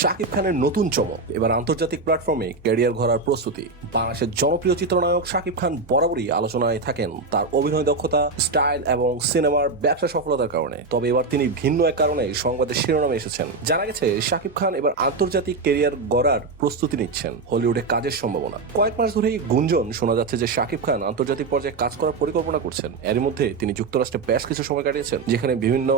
শাকিব খানের নতুন চমক। এবার আন্তর্জাতিক প্ল্যাটফর্মে ক্যারিয়ার গড়ার প্রস্তুতি। বাংলাদেশের জনপ্রিয় চিত্রনায়ক শাকিব খান বরাবরই আলোচনায় থাকেন তার অভিনয় দক্ষতা, স্টাইল এবং সিনেমার ব্যবসা সফলতার কারণে। তবে এবার তিনি ভিন্ন এক কারণে সংবাদের শিরোনামে এসেছেন। জানা গেছে, শাকিব খান এবার আন্তর্জাতিক ক্যারিয়ার গড়ার প্রস্তুতি নিচ্ছেন। হলিউডে কাজের সম্ভাবনা। কয়েক মাস ধরেই গুঞ্জন শোনা যাচ্ছে যে শাকিব খান আন্তর্জাতিক পর্যায়ে কাজ করার পরিকল্পনা করছেন। এর মধ্যে তিনি যুক্তরাষ্ট্রে বেশ কিছু সময় কাটিয়েছেন, যেখানে বিভিন্ন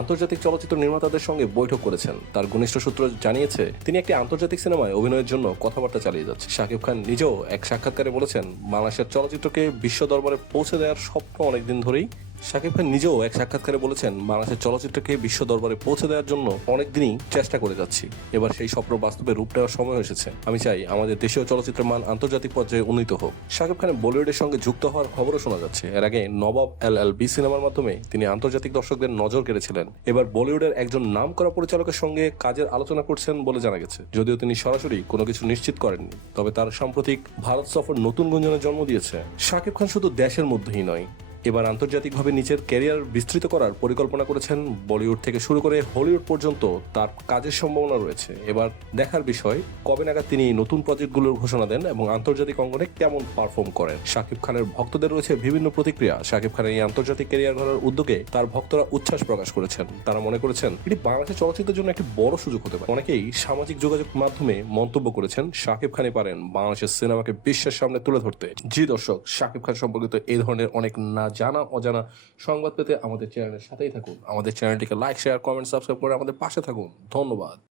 আন্তর্জাতিক চলচ্চিত্র নির্মাতাদের সঙ্গে বৈঠক করেছেন। তার ঘনিষ্ঠ সূত্র জানিয়েছে, তিনি একটি আন্তর্জাতিক সিনেমায় অভিনয়ের জন্য কথাবার্তা চালিয়ে যাচ্ছে শাকিব খান নিজেও এক সাক্ষাৎকারে বলেছেন, বাংলাদেশের চলচ্চিত্রকে বিশ্ব দরবারে পৌঁছে দেওয়ার স্বপ্ন অনেকদিন ধরেই শাকিব খান নিজেও এক সাক্ষাৎকারে বলেছেন, বাংলাদেশের চলচ্চিত্রকে বিশ্ব দরবারে পৌঁছে দেওয়ার জন্য অনেকদিনই চেষ্টা করে যাচ্ছি। এবার সেই স্বপ্ন বাস্তবে রূপ নেওয়ার সময় এসেছে। আমি চাই আমাদের দেশীয় চলচ্চিত্রের মান আন্তর্জাতিক পর্যায়ে উন্নীত হোক। শাকিব খানের বলিউডের সঙ্গে যুক্ত হওয়ার খবরও শোনা যাচ্ছে। এর আগে নবাব এল এল বি সিনেমার মাধ্যমে তিনি আন্তর্জাতিক দর্শকদের নজর কেড়েছিলেন। এবার বলিউডের একজন নাম করা পরিচালকের সঙ্গে কাজের আলোচনা করছেন বলে জানা গেছে। যদিও তিনি সরাসরি কোনো কিছু নিশ্চিত করেননি, তবে তার সাম্প্রতিক ভারত সফর নতুন গুঞ্জনের জন্ম দিয়েছে। শাকিব খান শুধু দেশের মধ্যেই নয় এবার আন্তর্জাতিকভাবে নিজের ক্যারিয়ার বিস্তৃত করার পরিকল্পনা করেছেন বলিউড থেকে শুরু করে হলিউড পর্যন্ত তার কাজের সম্ভাবনা রয়েছে। এবার দেখার বিষয়, কবে নাগাদ তিনি নতুন প্রজেক্টগুলোর ঘোষণা দেন এবং আন্তর্জাতিক অঙ্গনে কেমন পারফর্ম করেন? শাকিব খানের ভক্তদের রয়েছে বিভিন্ন প্রতিক্রিয়া। শাকিব খানের এই আন্তর্জাতিক ক্যারিয়ার গড়ার উদ্যোগে তার ভক্তরা উচ্ছ্বাস প্রকাশ করেছেন। তারা মনে করেছেন, এটি বাংলাদেশের চলচ্চিত্রের জন্য একটি বড় সুযোগ হতে পারে। অনেকেই সামাজিক যোগাযোগ মাধ্যমে মন্তব্য করেছেন, শাকিব খানই পারেন বাংলাদেশের সিনেমাকে বিশ্বের সামনে তুলে ধরতে। জি দর্শক, শাকিব খান সম্পর্কিত এই ধরনের অনেক না জানা, অজানা সংবাদ পেতে আমাদের চ্যানেলের সাথেই থাকুন। আমাদের চ্যানেলটিকে লাইক শেয়ার কমেন্ট সাবস্ক্রাইব করে আমাদের পাশে থাকুন। ধন্যবাদ।